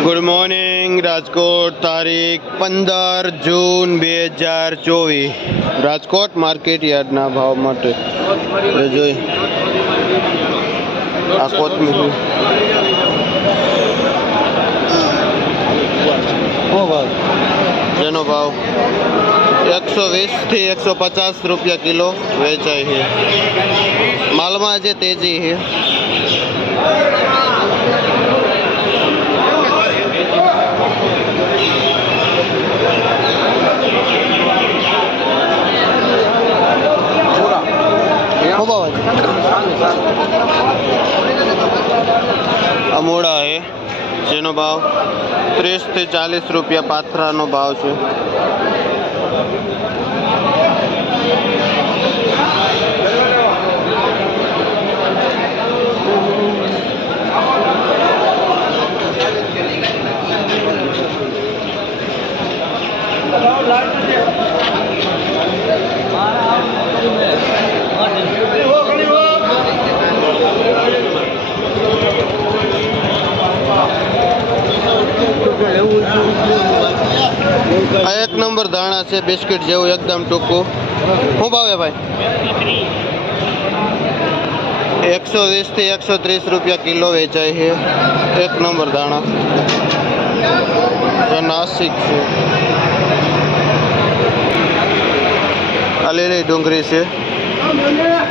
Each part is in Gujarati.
ગુડ મોર્નિંગ રાજકોટ તારીખ પંદર જૂન બે હજાર ચોવીસ રાજકોટ માર્કેટ યાર્ડના ભાવ માટે એ જોઈ આ કોથમીર જેનો ભાવ એકસો વીસથી એકસો પચાસ રૂપિયા કિલો વેચાય છે માલમાં જે તેજી છે અમોડા એ જેનો ભાવ ત્રીસથી ચાલીસ રૂપિયા પાથરાનો ભાવ છે. આ એક નંબર દાણા છે બિસ્કિટ જેવું એકદમ ટૂંકું શું ભાવે ભાઈ એકસો વીસથી એકસો ત્રીસ રૂપિયા કિલો વેચાય છે એક નંબર દાણા જે નાસિક છે આ લીલી ડુંગળી છે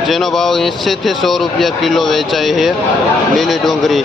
જેનો ભાવ એંશીથી સો રૂપિયા કિલો વેચાય છે લીલી ડુંગળી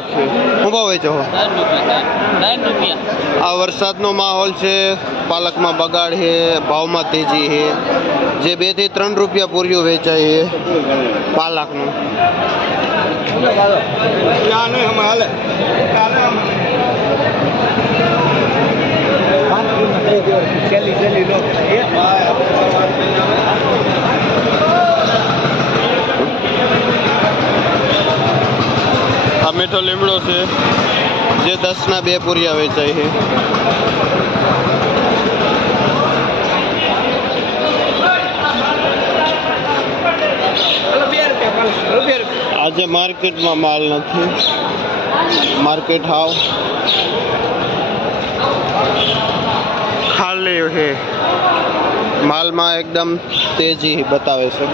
આ પાલક શું ભાવ વેચો છો? આ વરસાદનો માહોલ છે પાલકમાં બગાડ છે ભાવમાં તેજી છે. જે બેથી ત્રણ રૂપિયા પૂર્યું વેચાય છે પાલકનું. મીઠો લીમડો છે. જે દસના બે પૂરિયા વેચાય છે. આજે માર્કેટમાં માલ નથી. માર્કેટ હાવ ખાલી છે. માલમાં એકદમ તેજી બતાવે છે.